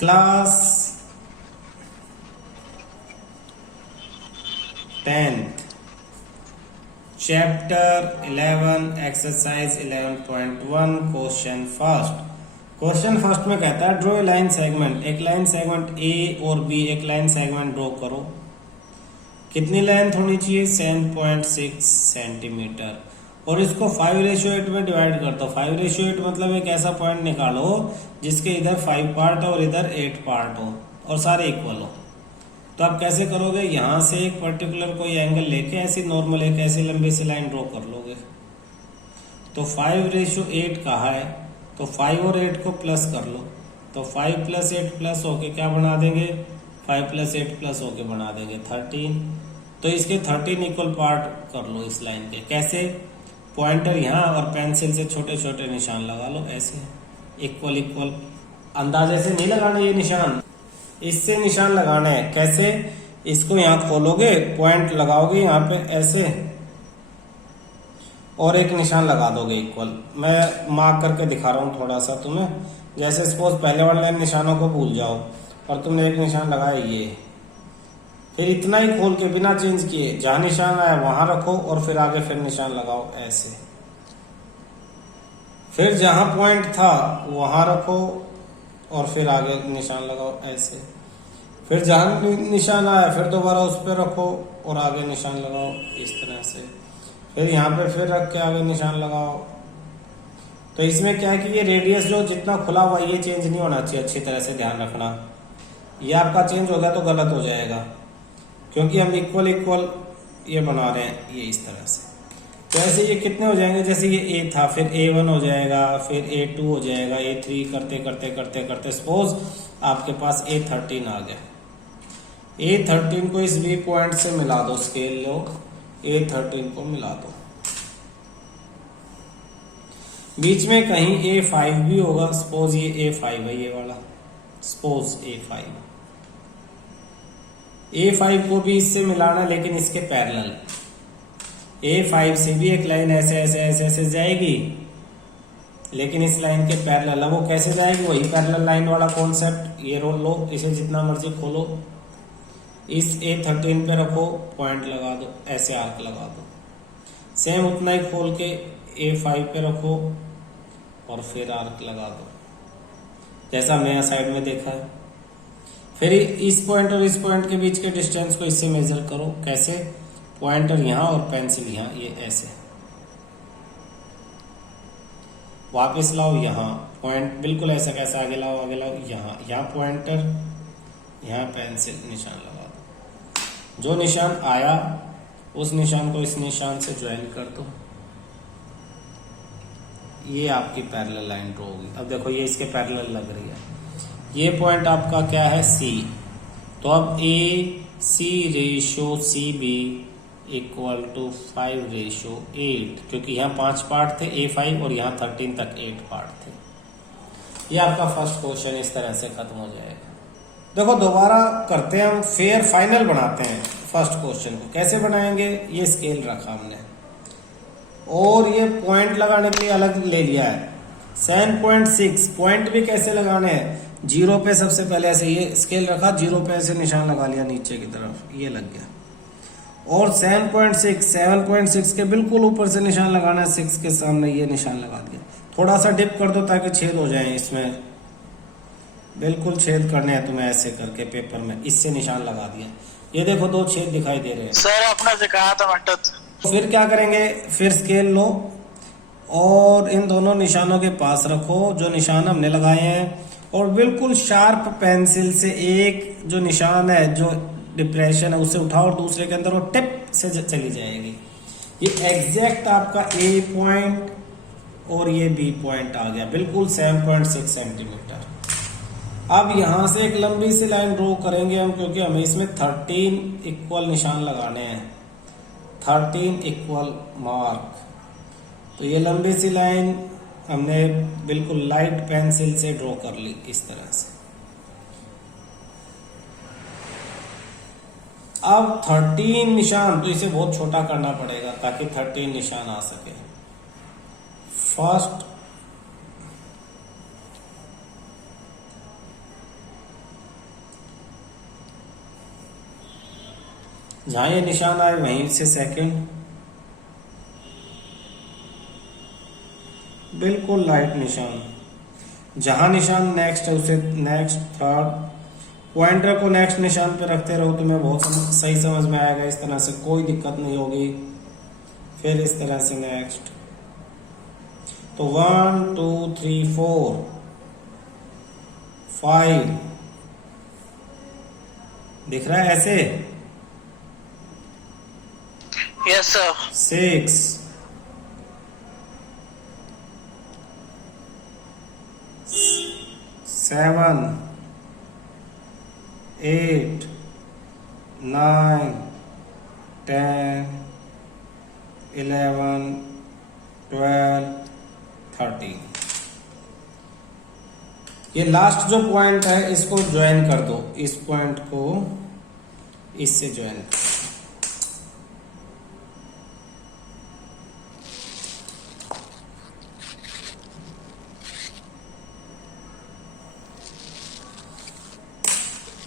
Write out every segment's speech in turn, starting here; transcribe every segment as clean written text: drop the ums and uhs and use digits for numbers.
Class 10th chapter 11 exercise 11.1 question first. Question first में कहता है ड्रॉ ए लाइन सेगमेंट, एक लाइन सेगमेंट ए और बी, एक लाइन सेगमेंट ड्रॉ करो। कितनी लेंथ होनी चाहिए? 7.6 सेंटीमीटर। और इसको 5:8 में डिवाइड कर दो। 5:8 मतलब एक ऐसा पॉइंट निकालो जिसके इधर 5 पार्ट और इधर 8 पार्ट हो और सारे इक्वल हो। तो आप कैसे करोगे? यहां से एक पर्टिकुलर कोई एंगल लेके ऐसी नॉर्मल एक ऐसी लंबी सी लाइन ड्रॉ कर लोगे। तो 5:8 कहा है तो 5 और 8 को प्लस कर लो। तो 5 + 8 प्लस होके क्या बना देंगे? 5 + 8 प्लस होके बना देंगे 13। तो इसके 13 इक्वल पार्ट कर लो इस लाइन के। कैसे? पॉइंटर यहाँ और पेंसिल से छोटे छोटे निशान लगा लो ऐसे इक्वल इक्वल। अंदाजे से नहीं लगाना ये निशान, इससे निशान लगाना है। कैसे? इसको यहाँ खोलोगे, पॉइंट लगाओगे यहाँ पे ऐसे और एक निशान लगा दोगे इक्वल। मैं मार्क करके दिखा रहा हूँ थोड़ा सा तुम्हें। जैसे सपोज पहले वाले निशानों को भूल जाओ और तुमने एक निशान लगाया ये, फिर इतना ही खोल के बिना चेंज किए जहां निशान आया वहां रखो और फिर आगे फिर निशान लगाओ ऐसे। फिर जहां पॉइंट था वहां रखो और फिर आगे निशान लगाओ ऐसे। फिर जहां निशान आया फिर दोबारा उस पर रखो और आगे निशान लगाओ इस तरह से। फिर यहाँ पे फिर रख के आगे निशान लगाओ। तो इसमें क्या है कि ये रेडियस जो जितना खुला हुआ ये चेंज नहीं होना चाहिए। अच्छी तरह से ध्यान रखना, ये आपका चेंज हो गया तो गलत हो जाएगा, क्योंकि हम इक्वल इक्वल ये बना रहे हैं ये इस तरह से। तो ऐसे ये कितने हो जाएंगे? जैसे ये ए था, फिर A1 हो जाएगा, फिर A2 हो जाएगा, A3 करते करते करते करते सपोज आपके पास A13 आ गया। A13 को इस B पॉइंट से मिला दो, स्केल लो, A13 को मिला दो। बीच में कहीं A5 भी होगा, सपोज ये A5 है ये वाला, सपोज A5। A5 को भी इससे मिलाना लेकिन इसके पैरेलल। A5 से भी एक लाइन ऐसे ऐसे ऐसे ऐसे जाएगी लेकिन इस लाइन के पैरेलल। अब वो कैसे जाएगी? वही पैरेलल लाइन वाला कॉन्सेप्ट। ये रोल लो, इसे जितना मर्जी खोलो, इस A13 पे रखो, पॉइंट लगा दो, ऐसे आर्क लगा दो। सेम उतना ही खोल के A5 पे रखो और फिर आर्क लगा दो जैसा मैं साइड में देखा है। फिर इस पॉइंट और इस पॉइंट के बीच के डिस्टेंस को इससे मेजर करो। कैसे? पॉइंटर यहाँ और पेंसिल यहाँ, ये ऐसे वापस लाओ। यहाँ पॉइंट बिल्कुल ऐसा कैसा आगे लाओ, आगे लाओ, यहाँ यहाँ पॉइंटर, यहाँ पेंसिल, निशान लगा दो। जो निशान आया उस निशान को इस निशान से ज्वाइन कर दो। ये आपकी पैरेलल लाइन ड्रॉ होगी। अब देखो ये इसके पैरेलल लग रही है। ये पॉइंट आपका क्या है? C। तो अब AC/CB = 5:8, क्योंकि यहाँ 5 पार्ट थे A5 और यहाँ 13 तक 8 पार्ट थे। ये आपका फर्स्ट क्वेश्चन इस तरह से खत्म हो जाएगा। देखो दोबारा करते हैं हम, फेयर फाइनल बनाते हैं फर्स्ट क्वेश्चन को। कैसे बनाएंगे? ये स्केल रखा हमने और ये पॉइंट लगाने के लिए अलग ले लिया है 7.6। पॉइंट भी कैसे लगाने हैं? 0 पे सबसे पहले ऐसे ये स्केल रखा, 0 पे ऐसे निशान लगा लिया नीचे की तरफ, ये लग गया। और 7.6 के बिल्कुल ऊपर से निशान लगाना है, 6 के सामने ये निशान लगा दिया। थोड़ा सा डिप कर दो ताकि छेद हो जाए इसमें, बिल्कुल छेद करने हैं तुम्हें ऐसे करके पेपर में, इससे निशान लगा दिया। ये देखो 2 छेद दिखाई दे रहे हैं। सर अपना सिखाया था मेथड। फिर क्या करेंगे? फिर स्केल लो और इन दोनों निशानों के पास रखो जो निशान हमने लगाए हैं, और बिल्कुल शार्प पेंसिल से एक जो निशान है, जो डिप्रेशन है, उसे उठाओ और दूसरे के अंदर वो टिप से चली जाएगी। ये एग्जैक्ट आपका A पॉइंट और ये B पॉइंट आ गया, बिल्कुल 7.6 सेंटीमीटर। अब यहां से एक लंबी सी लाइन ड्रॉ करेंगे हम, क्योंकि हमें इसमें 13 इक्वल निशान लगाने हैं, 13 इक्वल मार्क। तो ये लंबी सी लाइन हमने बिल्कुल लाइट पेंसिल से ड्रॉ कर ली इस तरह से। अब 13 निशान, तो इसे बहुत छोटा करना पड़ेगा ताकि 13 निशान आ सके। फर्स्ट जहां ये निशान आए वहीं से सेकंड, बिल्कुल लाइट निशान। जहां निशान नेक्स्ट है उसे नेक्स्ट, थर्ड, पॉइंटर को नेक्स्ट निशान पे रखते रहो, तुम्हें बहुत सही समझ में आएगा। इस तरह से कोई दिक्कत नहीं होगी। फिर इस तरह से नेक्स्ट। तो 1 2 3 4 5 दिख रहा है ऐसे, यस सर। 6 7 8 9 10 11 12 13। ये लास्ट जो पॉइंट है इसको ज्वाइन कर दो, इस पॉइंट को इससे ज्वाइन कर।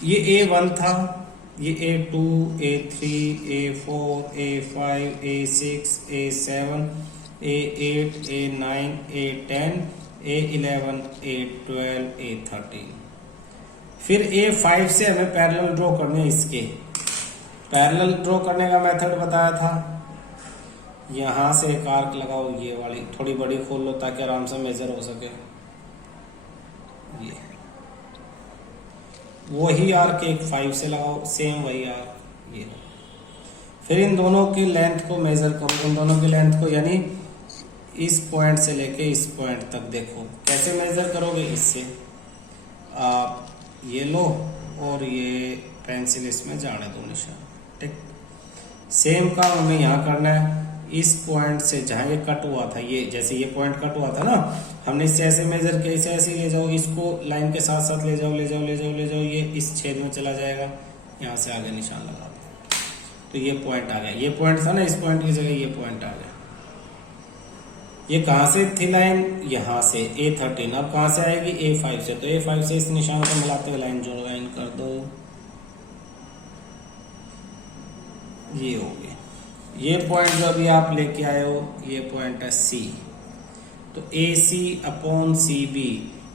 ये A1 था, ये A2 A3 A4 A5 A6 A7 A8 A9 A10 A11 A12 A13। फिर A5 से हमें पैरेलल ड्रॉ करने, इसके पैरेलल ड्रॉ करने का मेथड बताया था। यहां से एक आर्क लगाओ, ये वाली थोड़ी बड़ी खोल लो ताकि आराम से मेजर हो सके। ये वही आर्क एक 5 से लगाओ, सेम वही आर्क ये। फिर इन दोनों की लेंथ को मेजर करो, इन दोनों की लेंथ को, यानी इस पॉइंट से लेके इस पॉइंट तक। देखो कैसे मेजर करोगे, इससे आप ये लो और ये पेंसिल इसमें जाने दो निशान, ठीक। सेम काम हमें यहाँ करना है। इस पॉइंट से जहाँ ये कट हुआ था, ये जैसे ये पॉइंट कट हुआ था ना, हमने इससे ऐसे मेजर किया, इसे ऐसे ले जाओ, इसको लाइन के साथ साथ ले जाओ ले जाओ ले जाओ ले जाओ, ये इस छेद में चला जाएगा। यहाँ से आगे निशान लगा दो, तो ये पॉइंट आ गया। ये पॉइंट था ना, इस पॉइंट की जगह ये पॉइंट आ गया। ये कहाँ से थी लाइन, यहाँ से A13। अब कहाँ से आएगी, A5 से। तो A5 से इस निशान को मिलाते हुए लाइन ज्वाइन कर दो, ये हो गया। ये पॉइंट जो अभी आप लेके आए हो, ये पॉइंट है C। तो AC upon CB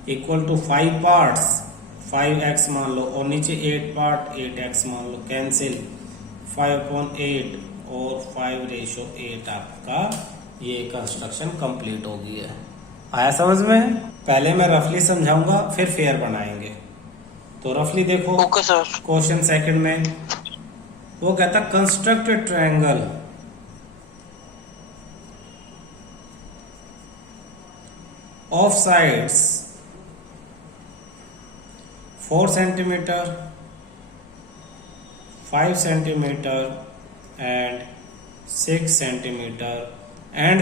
equal to 5 parts 5x मान लो, और नीचे 8 पार्ट 8x मान लो, कैंसिल 5/8 और 5:8 आपका ये कंस्ट्रक्शन कंप्लीट हो गई है। आया समझ में? पहले मैं रफली समझाऊंगा, फिर फेयर बनाएंगे। तो रफली देखो, ओके सर। क्वेश्चन सेकंड में वो कहता construct a triangle of sides 4 centimetre 5 centimetre and 6 centimetre and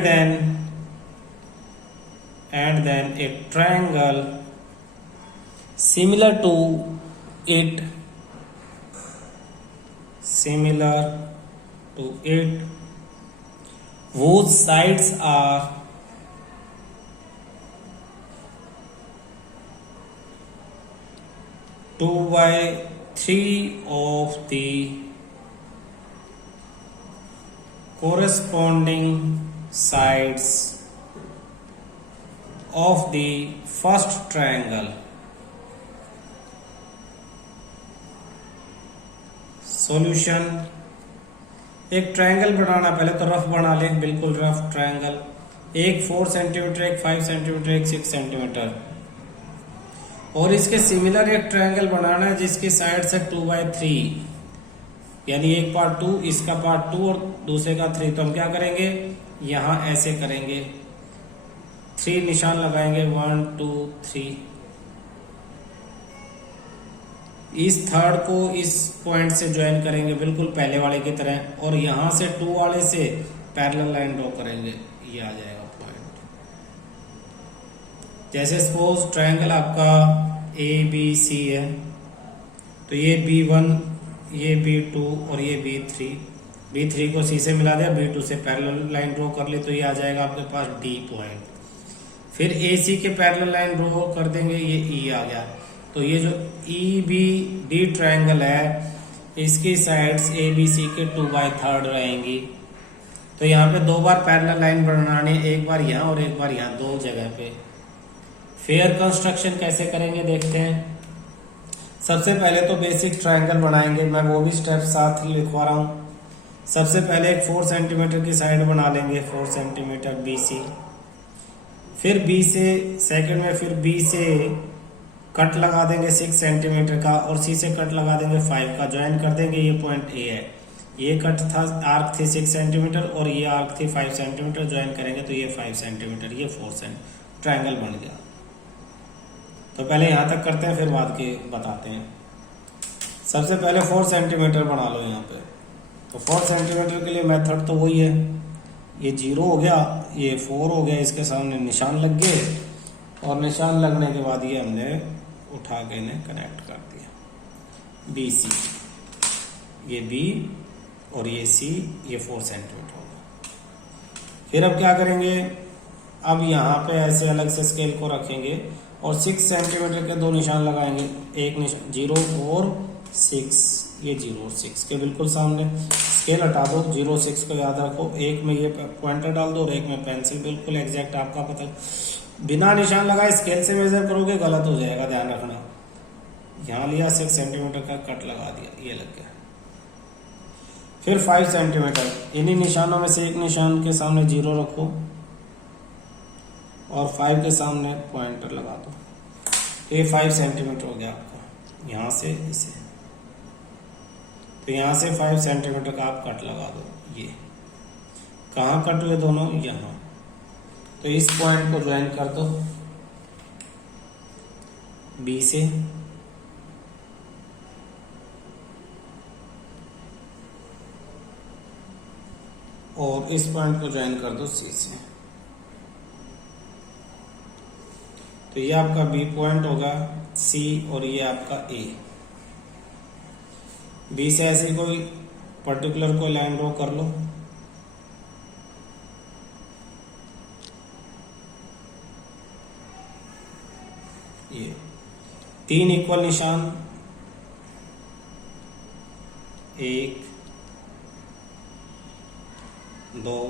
then a triangle similar to it whose sides are 2/3 of the corresponding sides of the first triangle. Solution, एक triangle बनाना, पहले तो rough बना ले, बिल्कुल rough triangle. एक 4 centimetre, एक 5 centimetre, एक 6 centimetre, और इसके सिमिलर एक ट्रायंगल बनाना है जिसकी साइड से 2/3, यानी एक पार्ट 2, इसका पार्ट 2 और दूसरे का 3। तो हम क्या करेंगे, यहां ऐसे करेंगे, 3 निशान लगाएंगे, 1 2 3। इस थर्ड को इस पॉइंट से ज्वाइन करेंगे बिल्कुल पहले वाले की तरह, और यहां से 2 वाले से पैरेलल लाइन ड्रॉ करेंगे, ये आ जाएगा पॉइंट। जैसे सपोज ट्रायंगल आपका ABC है, तो ये B1, ये B2 और ये B3 को C से मिला दिया, B2 से पैरेलल लाइन ड्रॉ कर ली, तो ये आ जाएगा आपके पास D पॉइंट। फिर AC के पैरेलल लाइन ड्रॉ कर देंगे, ये E आ गया। तो ये जो EBD ट्रायंगल है, इसकी साइड्स ए बी सी के 2/3 रहेंगी। तो यहाँ पे 2 बार पैरेलल लाइन बनानी है, एक बार यहाँ और एक बार यहाँ, 2 जगह पे। फेयर कंस्ट्रक्शन कैसे करेंगे देखते हैं। सबसे पहले तो बेसिक ट्रायंगल बनाएंगे, मैं वो भी स्टेप साथ ही लिखवा रहा हूँ। सबसे पहले एक 4 सेंटीमीटर की साइड बना लेंगे, 4 सेंटीमीटर बी सी। फिर बी से सेकंड में फिर बी से कट लगा देंगे 6 सेंटीमीटर का, और सी से कट लगा देंगे 5 का, ज्वाइन कर देंगे। ये पॉइंट ए है, ये कट था, आर्क थी 6 सेंटीमीटर और ये आर्क थी 5 सेंटीमीटर, ज्वाइन करेंगे तो ये 5 सेंटीमीटर, ये 4 सेंटीमीटर, ट्रायंगल बन गया। तो पहले यहाँ तक करते हैं, फिर बाद के बताते हैं। सबसे पहले 4 सेंटीमीटर बना लो यहाँ पे। तो 4 सेंटीमीटर के लिए मेथड तो वही है, ये 0 हो गया, ये 4 हो गया, इसके सामने निशान लग गए, और निशान लगने के बाद ये हमने उठा के इन्हें कनेक्ट कर दिया। बी सी, ये बी और ये सी, ये 4 सेंटीमीटर होगा। फिर अब क्या करेंगे, अब यहाँ पे ऐसे अलग से स्केल को रखेंगे और 6 सेंटीमीटर के 2 निशान लगाएंगे। एक निशान 0 और 6, ये 0 और 6 के बिल्कुल सामने। स्केल हटा दो, 0 6 को याद रखो, एक में ये पॉइंटर डाल दो और एक में पेंसिल, बिल्कुल एग्जैक्ट आपका पता। बिना निशान लगाए स्केल से मेजर करोगे गलत हो जाएगा, ध्यान रखना। यहाँ लिया 6 सेंटीमीटर का कट लगा दिया, ये लग गया। फिर 5 सेंटीमीटर, इन्हीं निशानों में से एक निशान के सामने 0 रखो और 5 के सामने पॉइंटर लगा दो। ये 5 सेंटीमीटर हो गया आपका, यहाँ से इसे। तो यहाँ से 5 सेंटीमीटर का आप कट लगा दो। ये कहाँ कट हुए दोनों, यहाँ। तो इस पॉइंट को ज्वाइन कर दो बी से, और इस पॉइंट को ज्वाइन कर दो सी से। तो ये आपका बी पॉइंट होगा, सी, और ये आपका ए। बी से ऐसे कोई पर्टिकुलर कोई लाइन ड्रॉ कर लो। ये 3 इक्वल निशान, 1 2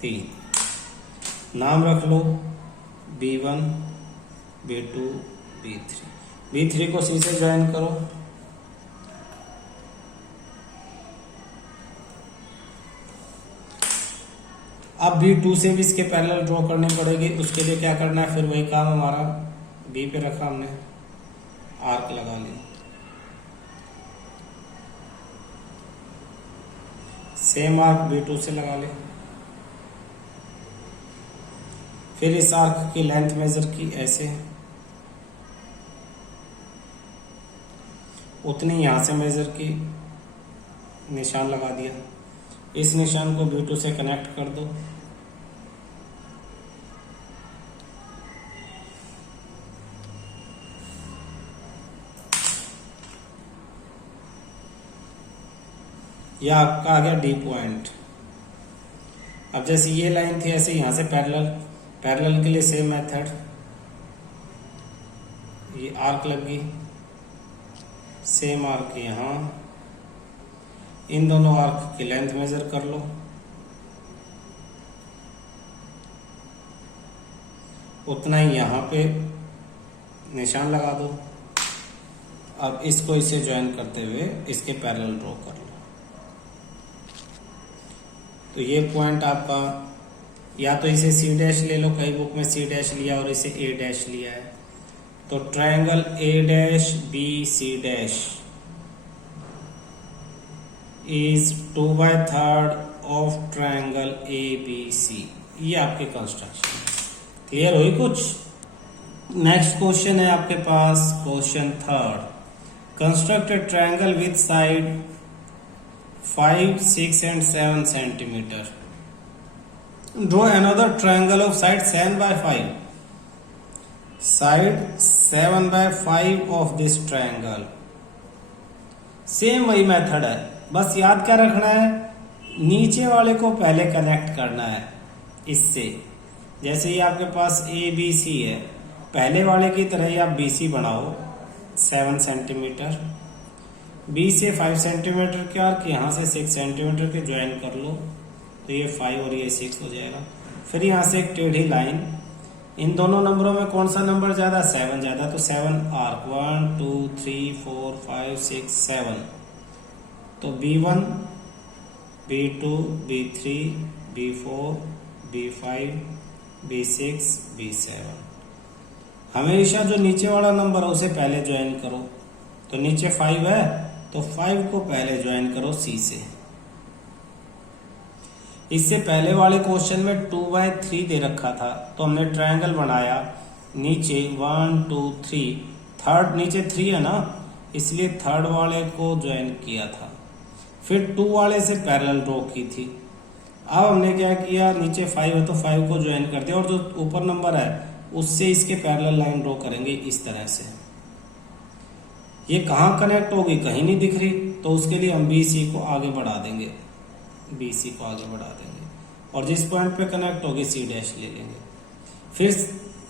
3, नाम रख लो B1 B2 B3। B3 को सी से ज्वाइन करो। अब B2 से भी इसके पैरेलल ड्रॉ करनी पड़ेगी, उसके लिए क्या करना है, फिर वही काम हमारा। B पे रखा हमने, आर्क लगा लिया, सेम आर्क B2 से लगा ले। फिर इस आर्क की लेंथ मेजर की, ऐसे उतनी यहां से मेजर की, निशान लगा दिया। इस निशान को B2 से कनेक्ट कर दो। यह आपका आ गया डी पॉइंट। अब जैसे ये लाइन थी, ऐसे यहां से पैरेलल के लिए सेम मेथड। ये आर्क लगी, सेम आर्क यहाँ, इन दोनों आर्क की लेंथ मेजर कर लो। उतना ही यहाँ पे निशान लगा दो। अब इसको इसे ज्वाइन करते हुए इसके पैरेलल ड्रॉ कर लो। तो ये पॉइंट आपका, या तो इसे सी डैश ले लो, कई बुक में सी डैश लिया और इसे ए डैश लिया है। तो triangle A dash B C dash is 2/3 of triangle A B C. ये आपके कंस्ट्रक्शन है। क्लियर हुई कुछ? नेक्स्ट क्वेश्चन है आपके पास, question 3rd। Construct a triangle with side 5, 6 and 7 centimeter. Draw another triangle of side 7/5. Side 7/5 of this triangle. Same वही method है, बस याद क्या रखना है, नीचे वाले को पहले कनेक्ट करना है इससे। जैसे ही आपके पास ए बी सी है, पहले वाले की तरह ही आप बी सी बनाओ 7 सेंटीमीटर। बी से 5 सेंटीमीटर के आर्क, यहाँ से 6 सेंटीमीटर के ज्वाइन कर लो, तो ये 5 और ये 6 हो जाएगा। फिर यहाँ से एक टेढ़ी लाइन, इन दोनों नंबरों में कौन सा नंबर ज़्यादा, 7 ज़्यादा, तो 7 आर्क, 1 2 3 4 5 6 7, तो B1 B2 B3 B4 B5 B6 B7। हमेशा जो नीचे वाला नंबर है उसे पहले ज्वाइन करो, तो नीचे 5 है तो 5 को पहले ज्वाइन करो C से। इससे पहले वाले क्वेश्चन में 2/3 दे रखा था, तो हमने ट्रायंगल बनाया, नीचे 1 2 3, थर्ड नीचे 3 है ना, इसलिए थर्ड वाले को ज्वाइन किया था, फिर 2 वाले से पैरेलल ड्रॉ की थी। अब हमने क्या किया, नीचे 5 है तो 5 को ज्वाइन कर दिया, और जो ऊपर नंबर है उससे इसके पैरेलल लाइन ड्रॉ करेंगे इस तरह से। ये कहाँ कनेक्ट होगी, कहीं नहीं दिख रही, तो उसके लिए हम BC को आगे बढ़ा देंगे, BC को आगे बढ़ा देंगे, और जिस पॉइंट पे कनेक्ट होगी C' ले लेंगे। फिर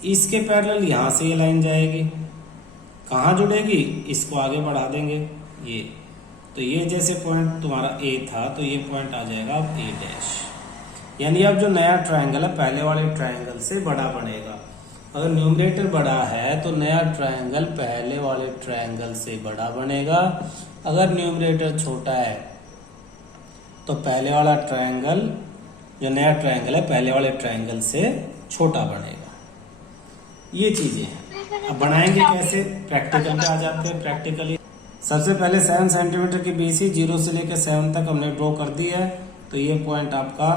इसके पैरेलल यहाँ से ये लाइन जाएगी, कहाँ जुड़ेगी, इसको आगे बढ़ा देंगे ये, तो ये जैसे पॉइंट तुम्हारा A था तो ये पॉइंट आ जाएगा अब A'। यानी अब जो नया ट्रायंगल है पहले वाले ट्रायंगल से बड़ा बनेगा। अगर न्यूमरेटर बड़ा है तो नया ट्रायंगल पहले वाले ट्रायंगल से बड़ा बनेगा, अगर न्यूमरेटर छोटा है तो पहले वाला ट्रायंगल, जो नया ट्रायंगल है पहले वाले ट्रायंगल से छोटा बनेगा। ये चीजें हैं। अब बनाएंगे कैसे, प्रैक्टिकल पे आ जाते हैं। प्रैक्टिकली सबसे पहले 7 सेंटीमीटर की BC 0 से लेकर 7 तक हमने ड्रॉ कर दी है, तो ये पॉइंट आपका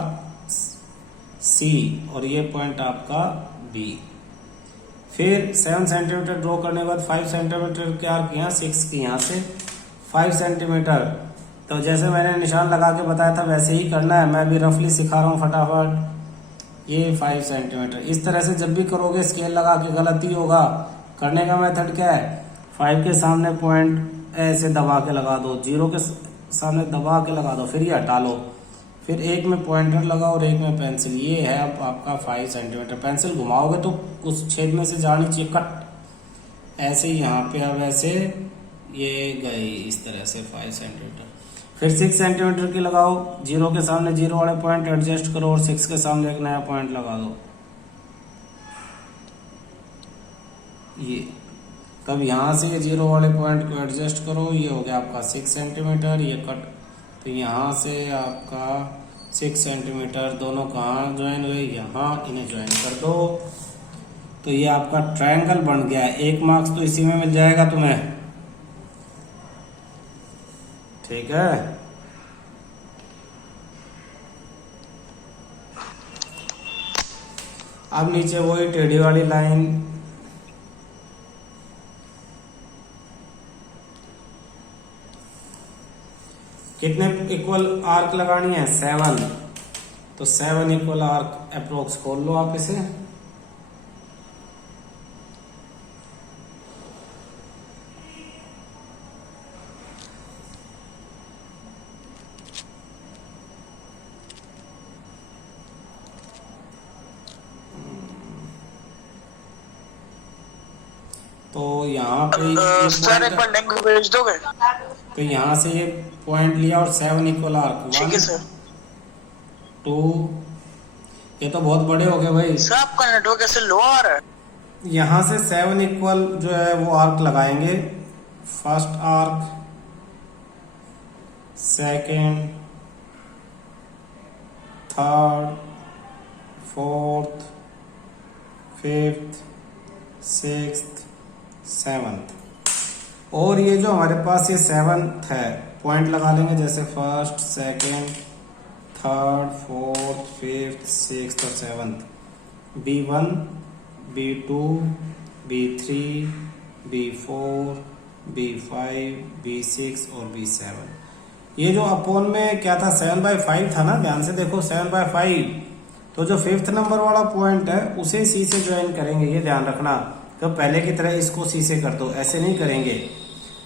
C और ये पॉइंट आपका B। फिर 7 सेंटीमीटर ड्रॉ करने के बाद 5 सेंटीमीटर के आर्क यहाँ, 6 की यहाँ से 5 सेंटीमीटर, तो जैसे मैंने निशान लगा के बताया था वैसे ही करना है, मैं भी रफली सिखा रहा हूँ फटाफट। ये 5 सेंटीमीटर इस तरह से जब भी करोगे स्केल लगा के गलती होगा। करने का मेथड क्या है, 5 के सामने पॉइंट ऐसे दबा के लगा दो, 0 के सामने दबा के लगा दो, फिर ये हटा लो, फिर एक में पॉइंटर लगाओ और एक में पेंसिल। ये है अब आपका 5 सेंटीमीटर। पेंसिल घुमाओगे तो उस छेद में से जानी चाहिए कट, ऐसे ही यहाँ पे अब ऐसे ये गई इस तरह से 5 सेंटीमीटर। फिर 6 सेंटीमीटर की लगाओ, 0 के सामने 0 वाले पॉइंट एडजस्ट करो और 6 के सामने एक नया पॉइंट लगा दो। ये तब यहाँ से ये 0 वाले पॉइंट को एडजस्ट करो, ये हो गया आपका 6 सेंटीमीटर, ये कट, तो यहाँ से आपका 6 सेंटीमीटर, दोनों कहाँ ज्वाइन हुए, यहाँ, इन्हें ज्वाइन कर दो, तो ये आपका ट्रायंगल बन गया है। 1 मार्क्स तो इसी में मिल जाएगा तुम्हें, ठीक है। अब नीचे वही टेढ़ी वाली लाइन, कितने इक्वल आर्क लगानी है, 7, तो 7 इक्वल आर्क अप्रोक्स खोल लो आप इसे। तो यहाँ पे सर एक बार लिंक भेज दोगे, तो यहाँ से ये पॉइंट लिया और 7 इक्वल आर्क, ठीक है सर। 2, ये तो बहुत बड़े हो गए भाई। सर आपका नेटवर्क ऐसे लो आ रहा है। यहाँ से 7 इक्वल जो है वो आर्क लगाएंगे, first arc, second, third, fourth, fifth, sixth, seventh. और ये जो हमारे पास ये 7th है, पॉइंट लगा लेंगे जैसे first, second, third, fourth, fifth, sixth और 7th। B1, B2, B3, B4, B5, B6 और B7। ये जो अपोन में क्या था, 7/5 था ना, ध्यान से देखो 7/5, तो जो 5th नंबर वाला पॉइंट है उसे C से ज्वाइन करेंगे, ये ध्यान रखना। तो पहले की तरह इसको C से कर दो, ऐसे नहीं करेंगे,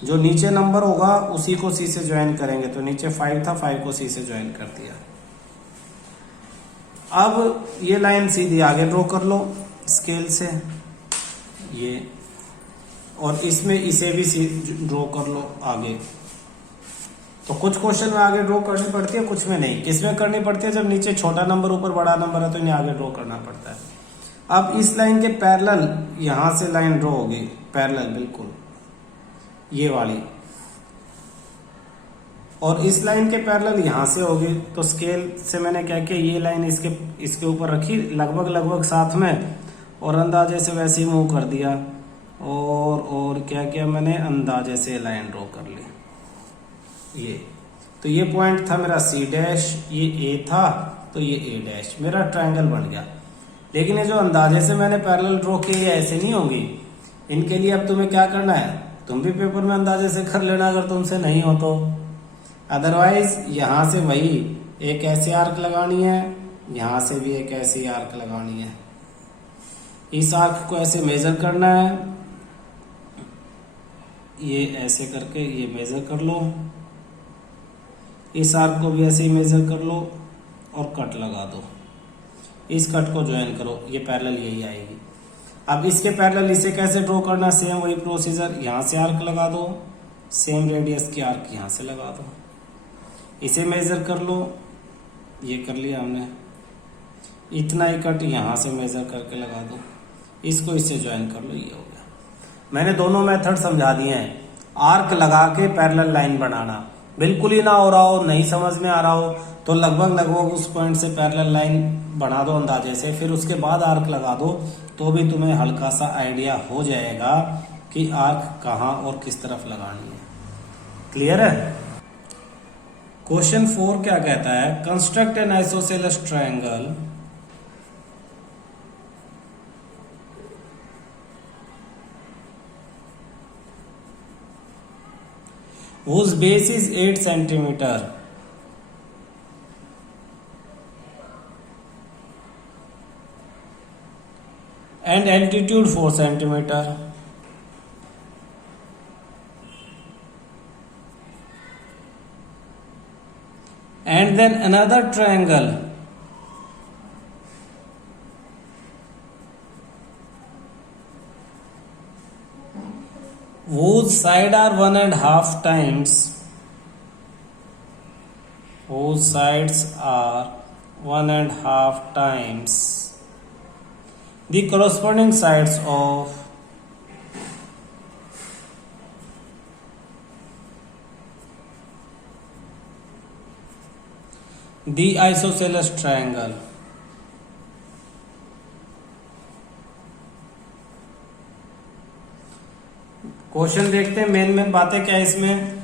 जो नीचे नंबर होगा उसी को C से ज्वाइन करेंगे। तो नीचे 5 था, 5 को C से ज्वाइन कर दिया। अब ये लाइन सीधी आगे ड्रॉ कर लो स्केल से, ये और इसमें इसे भी ड्रॉ कर लो आगे। तो कुछ क्वेश्चन में आगे ड्रॉ करनी पड़ती है, कुछ में नहीं। किस में करनी पड़ती है? जब नीचे छोटा नंबर ऊपर बड़ा नंबर है तो इन्हें आगे ड्रॉ करना पड़ता है। अब इस लाइन के पैरेलल यहां से लाइन ड्रॉ होगी, पैरेलल बिल्कुल ये वाली, और इस लाइन के पैरेलल यहां से होगी। तो स्केल से मैंने क्या किया, ये लाइन इसके ऊपर रखी लगभग साथ में, और अंदाजे से वैसे ही मूव कर दिया, और क्या किया मैंने, अंदाजे से लाइन ड्रॉ कर ली ये। तो ये पॉइंट था मेरा सी डैश, ये ए था तो ये ए डैश, मेरा ट्रायंगल बन गया। लेकिन ये जो अंदाजे से मैंने पैरेलल ड्रॉ किए ऐसे नहीं होंगी, इनके लिए अब तुम्हें क्या करना है, तुम भी पेपर में अंदाजे से कर लेना अगर तुमसे नहीं हो तो। अदरवाइज यहां से वही एक ऐसी आर्क लगानी है, यहां से भी एक ऐसी आर्क लगानी है। इस आर्क को ऐसे मेजर करना है, ये ऐसे करके ये मेजर कर लो, इस आर्क को भी ऐसे ही मेजर कर लो और कट लगा दो। इस कट को ज्वाइन करो, ये पैरेलल यही आएगी। अब इसके पैरेलल इसे कैसे ड्रॉ करना, सेम वही प्रोसीजर, यहां से आर्क लगा दो, सेम रेडियस की आर्क यहां से लगा दो, इसे मेजर कर लो, ये कर लिया हमने, इतना ही कट यहां से मेजर करके लगा दो, इसको इससे ज्वाइन कर लो, ये हो गया। मैंने दोनों मेथड समझा दिए हैं। आर्क लगा के पैरेलल लाइन बनाना, बिल्कुल ही ना हो रहा हो, नहीं समझ में आ रहा हो तो लगभग उस पॉइंट से पैरेलल लाइन बना दो अंदाजे से, फिर उसके बाद आर्क लगा दो, तो भी तुम्हें हल्का सा आइडिया हो जाएगा कि आर्क कहाँ और किस तरफ लगानी है। क्लियर है? क्वेश्चन 4 क्या कहता है, construct N isosceles triangle whose base is 8 centimeter and altitude 4 centimeter, and then another triangle whose side are 1.5 times, whose sides are 1.5 times the corresponding sides of the isosceles triangle. Question देखते हैं। Main बातें क्या है इसमें,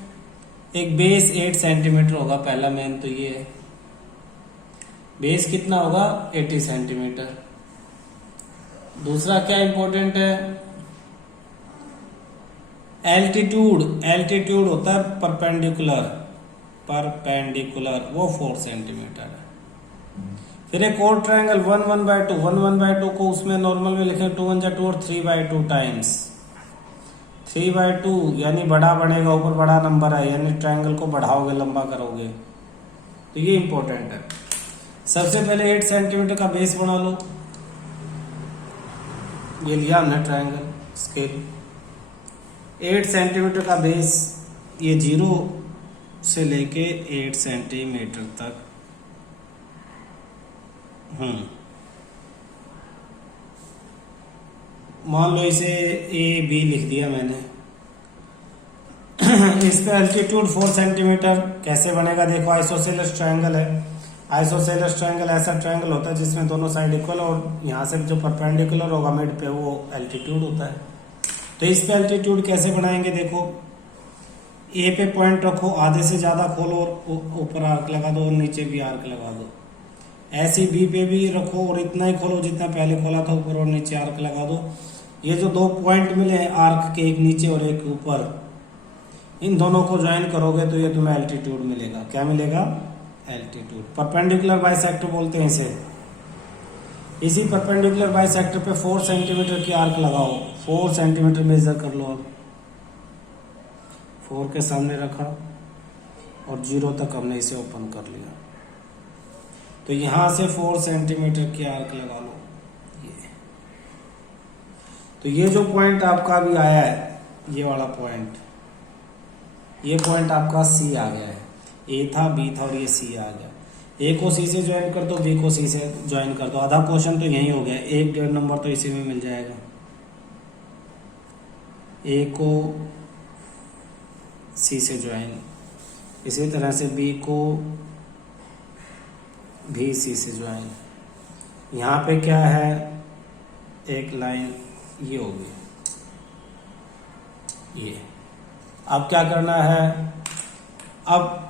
एक base 8 centimetre होगा, पहला main तो ये है, बेस कितना होगा 80 सेंटीमीटर। दूसरा क्या इंपॉर्टेंट है, एल्टीट्यूड होता है परपेंडिकुलर, वो 4 सेंटीमीटर है। फिर एक और ट्रायंगल 1/2, 1/2 को उसमें नॉर्मल में लिखें 2 1 2 और 3/2 टाइम्स, 3/2 यानी बड़ा बनेगा, ऊपर बड़ा नंबर है, यानी ट्रायंगल को बढ़ाओगे, लंबा करोगे, तो ये इंपॉर्टेंट है। सबसे पहले 8 सेंटीमीटर का बेस बना लो, ये लिया हमने ट्रायंगल स्केल, 8 सेंटीमीटर का बेस, ये 0 से लेके 8 सेंटीमीटर तक, मान लो इसे ए बी लिख दिया मैंने। इस पे एल्टीट्यूड 4 सेंटीमीटर कैसे बनेगा, देखो आइसोसेलेस ट्रायंगल है। आइसोसेलेस ट्रायंगल ऐसा ट्रायंगल होता है जिसमें दोनों साइड इक्वल, और यहाँ से जो परपेंडिकुलर होगा मिड पे वो एल्टीट्यूड होता है। तो इस पे एल्टीट्यूड कैसे बनाएंगे, देखो ए पे पॉइंट रखो, आधे से ज्यादा खोलो और ऊपर आर्क लगा दो और नीचे भी आर्क लगा दो। ऐसे बी पे भी रखो और इतना ही खोलो जितना पहले खोला था, ऊपर और नीचे आर्क लगा दो। ये जो 2 पॉइंट मिले हैं आर्क के, एक नीचे और एक ऊपर, इन दोनों को ज्वाइन करोगे तो ये तुम्हें एल्टीट्यूड मिलेगा। क्या मिलेगा, एल्टीट्यूड। परपेंडिकुलर बाइसेक्टर बोलते हैं इसे। इसी परपेंडिकुलर बाइसेक्टर पे 4 सेंटीमीटर की आर्क लगाओ, 4 सेंटीमीटर मेजर कर लो। अब 4 के सामने रखा और 0 तक हमने इसे ओपन कर लिया, तो यहां से 4 सेंटीमीटर की आर्क लगा लो। तो ये जो पॉइंट आपका अभी आया है ये वाला पॉइंट, ये पॉइंट आपका सी आ गया है। ए था, बी था और ये सी आ गया। ए को सी से ज्वाइन कर दो, बी को सी से ज्वाइन कर दो। आधा क्वेश्चन तो यही हो गया, 1.5 नंबर तो इसी में मिल जाएगा। ए को सी से ज्वाइन, इसी तरह से बी को भी सी से ज्वाइन। यहाँ पे क्या है, एक लाइन ये होगी, ये। अब क्या करना है, अब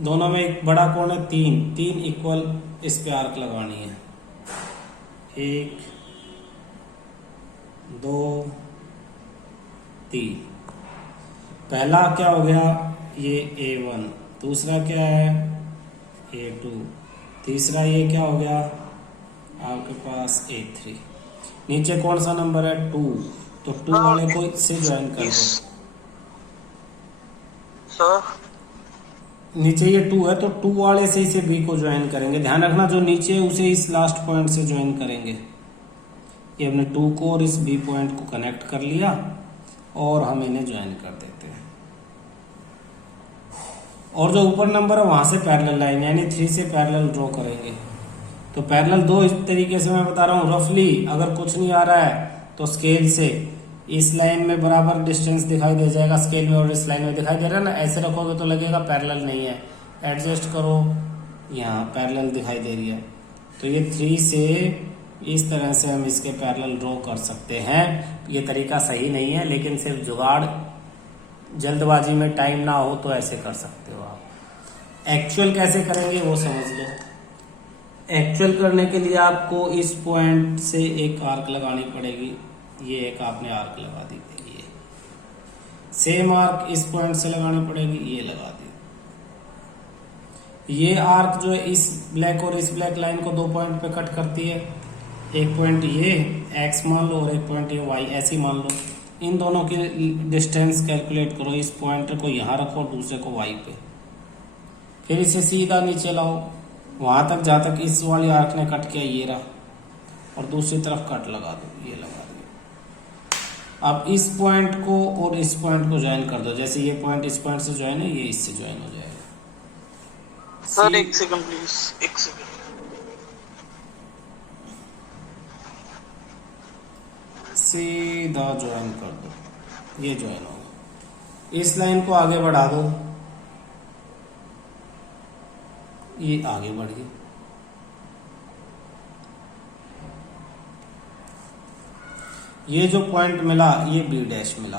दोनों में एक बड़ा कोण है, तीन इक्वल इस पे आर्क लगानी है। 1 2 3। पहला क्या हो गया, ये A1, दूसरा क्या है A2, तीसरा ये क्या हो गया आपके पास A3। नीचे कौन सा नंबर है 2, तो 2 वाले को इससे ज्वाइन कर दो। नीचे ये 2 है तो 2 वाले से इसे बी को ज्वाइन करेंगे। ध्यान रखना जो नीचे है उसे इस लास्ट पॉइंट से ज्वाइन करेंगे। ये हमने 2 को और इस बी पॉइंट को कनेक्ट कर लिया और हम इन्हें ज्वाइन कर देते हैं। और जो ऊपर नंबर है वहां से पैरेलल लाइन यानी 3 से पैरेलल ड्रॉ करेंगे। तो पैरेलल 2 इस तरीके से मैं बता रहा हूँ रफली। अगर कुछ नहीं आ रहा है तो स्केल से इस लाइन में बराबर डिस्टेंस दिखाई दे जाएगा स्केल में, और इस लाइन में दिखाई दे रहा है ना, ऐसे रखोगे तो लगेगा पैरेलल नहीं है। एडजस्ट करो, यहाँ पैरेलल दिखाई दे रही है। तो ये 3 से इस तरह से हम इसके पैरेलल ड्रॉ कर सकते हैं। ये तरीका सही नहीं है, लेकिन सिर्फ जुगाड़, जल्दबाजी में टाइम ना हो तो ऐसे कर सकते हो आप। एक्चुअल कैसे करेंगे वो समझ लो। एक्चुअल करने के लिए आपको इस पॉइंट से एक आर्क लगानी पड़ेगी। ये एक आपने आर्क लगा दी, ये सेम आर्क इस पॉइंट से लगानी पड़ेगी, ये लगा दी। ये आर्क जो है इस ब्लैक और इस ब्लैक लाइन को 2 पॉइंट पे कट करती है। एक पॉइंट ये x मान लो और एक पॉइंट ये y, ऐसी मान लो। इन दोनों की डिस्टेंस कैलकुलेट करो। इस पॉइंट को यहाँ रखो और दूसरे को y पे, फिर इसे सीधा नीचे लाओ वहां तक जहाँ तक इस वाली आर्क ने कट किया, ये रहा, और दूसरी तरफ कट लगा दो, ये लगा दो। अब इस पॉइंट को और इस पॉइंट को ज्वाइन कर दो। जैसे ये पॉइंट इस पॉइंट से ज्वाइन है, ये इससे ज्वाइन हो जाएगा। सर एक सेकंड प्लीज, एक सेकंड। सीधा ज्वाइन कर दो, ये ज्वाइन होगा। इस लाइन को आगे बढ़ा दो, ये आगे बढ़ गई। ये जो पॉइंट मिला ये बी डैश मिला।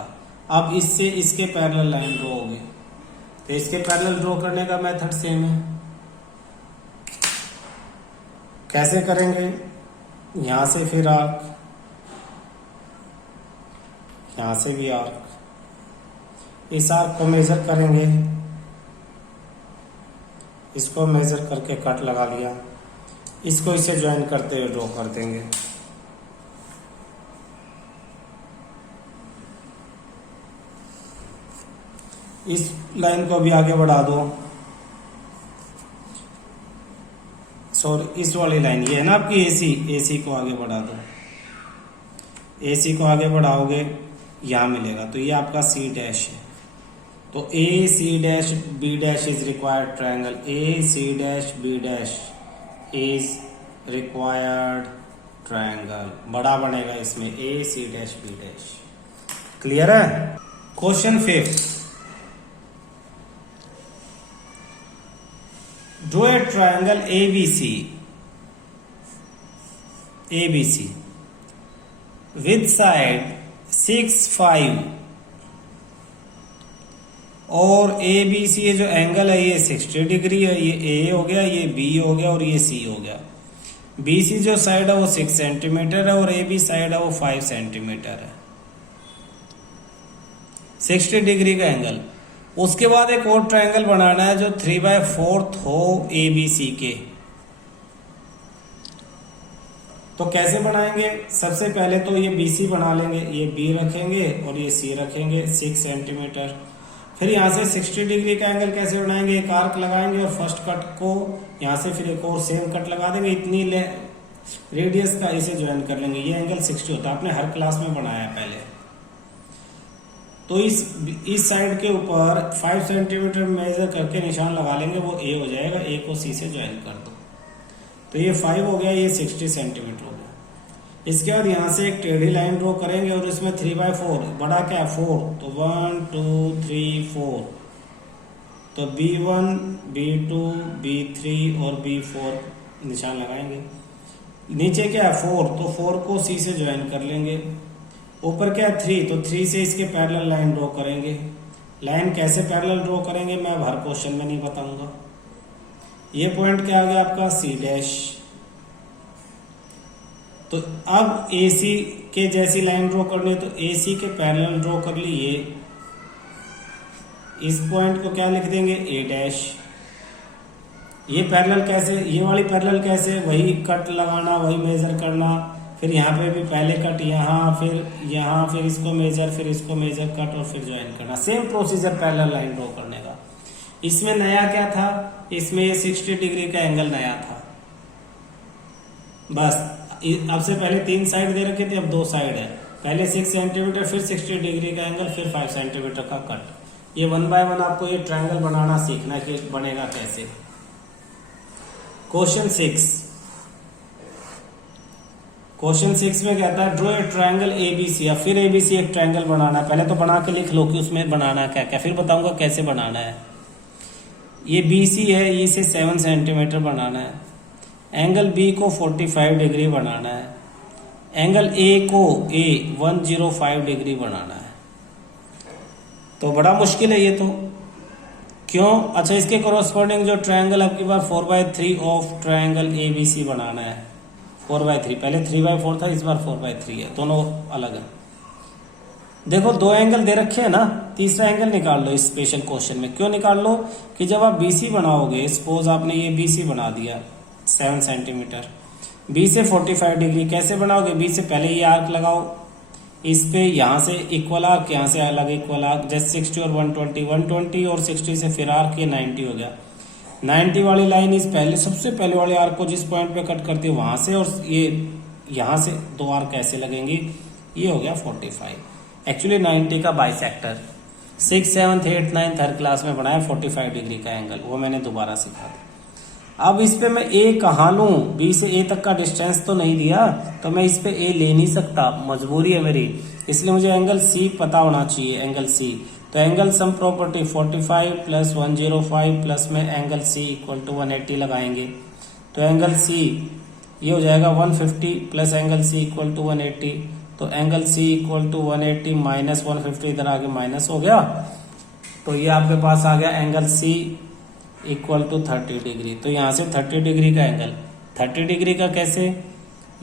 अब इससे इसके पैरेलल लाइन ड्रॉ होगी। तो इसके पैरेलल ड्रॉ करने का मेथड सेम है। कैसे करेंगे, यहां से फिर आर्क, यहां से भी आर्क। इस आर्क को मेजर करेंगे, इसको मेजर करके कट लगा लिया, इसको इसे ज्वाइन करते हुए ड्रॉ कर देंगे। इस लाइन को भी आगे बढ़ा दो, सॉरी इस वाली लाइन ये है ना आपकी एसी को आगे बढ़ा दो। एसी को आगे बढ़ाओगे यहाँ मिलेगा, तो ये आपका सी डैश है। तो A C dash B dash is required triangle. A C dash B dash is required triangle, बड़ा बनेगा इसमें A C dash B dash. Clear है। Question 5, draw a triangle ABC with side 6, 5 और ABC ये जो angle है ये 60 degree है। ये A हो गया, ये B हो गया और ये C हो गया। BC जो साइड है वो 6 सेंटीमीटर है और AB साइड है वो 5 सेंटीमीटर है। 60 डिग्री का एंगल। उसके बाद एक और ट्रायंगल बनाना है जो 3/4 हो ABC के। तो कैसे बनाएंगे, सबसे पहले तो ये BC बना लेंगे, ये B रखेंगे और ये C रखेंगे 6 सेंटीमीटर। फिर यहाँ से 60 डिग्री का एंगल कैसे बनाएंगे, एक आर्क लगाएंगे और फर्स्ट कट को यहाँ से फिर एक और सेम कट लगा देंगे, इतनी रेडियस का इसे ज्वाइन कर लेंगे। ये एंगल 60 होता है, आपने हर क्लास में बनाया है पहले। तो इस साइड के ऊपर 5 सेंटीमीटर मेजर करके निशान लगा लेंगे, वो ए हो जाएगा। ए को सी से ज्वाइन कर दो, तो ये 5 हो गया, ये 60 सेंटीमीटर हो गया। इसके बाद यहाँ से एक टेढ़ी लाइन ड्रॉ करेंगे और इसमें 3/4 बड़ा क्या है 4, तो 1 2 3 4, तो B1 B2 B3 और B4 निशान लगाएंगे। नीचे क्या है 4, तो 4 को सी से ज्वाइन कर लेंगे। ऊपर क्या है 3, तो 3 से इसके पैरेलल लाइन ड्रॉ करेंगे। लाइन कैसे पैरेलल ड्रॉ करेंगे मैं हर क्वेश्चन में नहीं बताऊंगा। ये पॉइंट क्या आ गया आपका सी डैश। तो अब AC के जैसी लाइन ड्रॉ करनी है, तो AC के पैरेलल ड्रॉ कर ली। ये इस पॉइंट को क्या लिख देंगे ए डैश। ये पैरेलल कैसे, ये वाली पैरेलल कैसे, वही कट लगाना, वही मेजर करना, फिर यहाँ पे भी पहले कट यहाँ, फिर इसको मेजर, फिर इसको मेजर, कट और फिर ज्वाइन करना। Same procedure parallel line draw करने का। इसमें नया क्या था, इसमें ये 60 डिग्री का एंगल नया था। बस अब से पहले 3 साइड दे रखे थे, अब 2 साइड है। पहले 6 सेंटीमीटर, फिर 60 डिग्री का एंगल, फिर 5 सेंटीमीटर का कट। ये 1 बाय 1 आपको ये ट्रायंगल बनाना सीखना है कि बनेगा कैसे। क्वेश्चन 6 में कहता है ड्रॉ ए ट्रायंगल ABC। या फिर ABC एक ट्रायंगल बनाना है। पहले तो बना के लिख लो कि उसमें बनाना है क्या क्या, फिर बताऊंगा कैसे बनाना है। ये BC है, इसे 7 सेंटीमीटर बनाना है। एंगल B को 45 डिग्री बनाना है। एंगल A को 105 डिग्री बनाना है। तो बड़ा मुश्किल है ये तो, क्यों? अच्छा, इसके कोरोस्पोंडिंग जो ट्रायंगल आपके पास 4/3 ऑफ ट्रायंगल ABC बनाना है। 4/3, पहले 3/4 था, इस बार 4/3 है, दोनों अलग है। देखो 2 एंगल दे रखे हैं ना, तीसरा एंगल निकाल लो इस स्पेशल क्वेश्चन में। क्यों निकाल लो कि जब आप BC बनाओगे, सपोज आपने ये BC बना दिया 7 सेंटीमीटर, B से 45 डिग्री कैसे बनाओगे? B से पहले ये आर्क लगाओ, इस पे यहाँ से इक्वल आर्क, यहाँ से अलग इक्वल आर्क, जैसे 60 और 120 और 60 से फिर आर्क, ये 90 हो गया। 90 वाली लाइन इस पहले सबसे पहले वाले आर्क को जिस पॉइंट पे कट करती है वहां से, और ये यहाँ से 2 आर्क कैसे लगेंगी, ये हो गया 45। एक्चुअली 90 का बाइसेक्टर 6, 7, 8, 9 थर्ड क्लास में बनाया 45 डिग्री का एंगल, वो मैंने दोबारा सिखा दिया। अब इस पे मैं A कहाँ लूं? B से A तक का डिस्टेंस तो नहीं दिया, तो मैं इस पे A ले नहीं सकता, मजबूरी है मेरी। इसलिए मुझे एंगल C पता होना चाहिए, एंगल C। तो angle sum property 45 plus 105 plus में एंगल C इक्वल टू 180 लगाएंगे। तो एंगल C ये हो जाएगा 150 plus angle C equal to 180। तो angle C equal to 180 minus 150, इधर आगे माइनस हो गया, तो ये आपके पास आ गया angle C equal to 30 degree. तो यहाँ से 30 डिग्री का एंगल, 30 डिग्री का कैसे,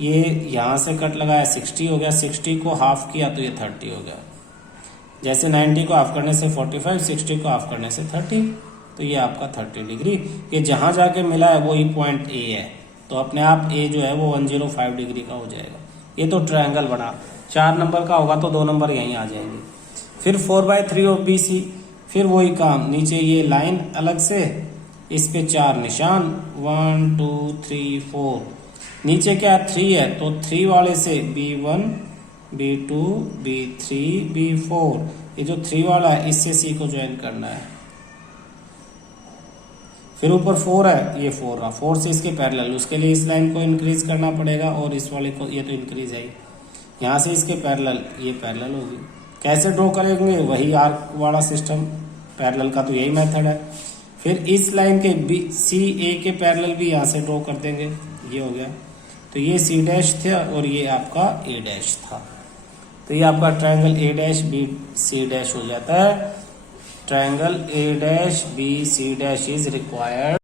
ये यहाँ से कट लगाया 60 हो गया, 60 को हाफ किया तो ये 30 हो गया। जैसे 90 को हाफ करने से 45, 60 को हाफ करने से 30, तो ये आपका 30 डिग्री। ये जहां जाके मिला है वही पॉइंट A है, तो अपने आप A जो है वो 105 डिग्री का हो जाएगा। ये तो ट्रायंगल बना। 4 नंबर का होगा तो 2 नंबर यहीं आ जाएंगे। फिर 4/3 ऑफ BC, फिर वही काम, नीचे ये लाइन अलग से, इस पे 4 निशान 1 2 3 4। नीचे क्या 3 है, तो 3 वाले से B1 B2 B3 B4, ये जो 3 वाला है इससे C को ज्वाइन करना है। फिर ऊपर 4 है, ये 4 रहा, 4 से इसके पैरेलल, उसके लिए इस लाइन को इंक्रीज करना पड़ेगा और इस वाले को, ये तो इंक्रीज है, यहाँ से इसके पैरेलल, ये पैरेलल होगी। कैसे ड्रॉ करेंगे? वही आर्क वाला सिस्टम, पैरेलल का तो यही मेथड है। फिर इस लाइन के CA के पैरेलल भी यहाँ से ड्रॉ कर देंगे, ये हो गया। तो ये C डैश था और ये आपका A डैश था। तो ये आपका triangle A dash B C dash हो जाता है। Triangle A dash B C dash is required.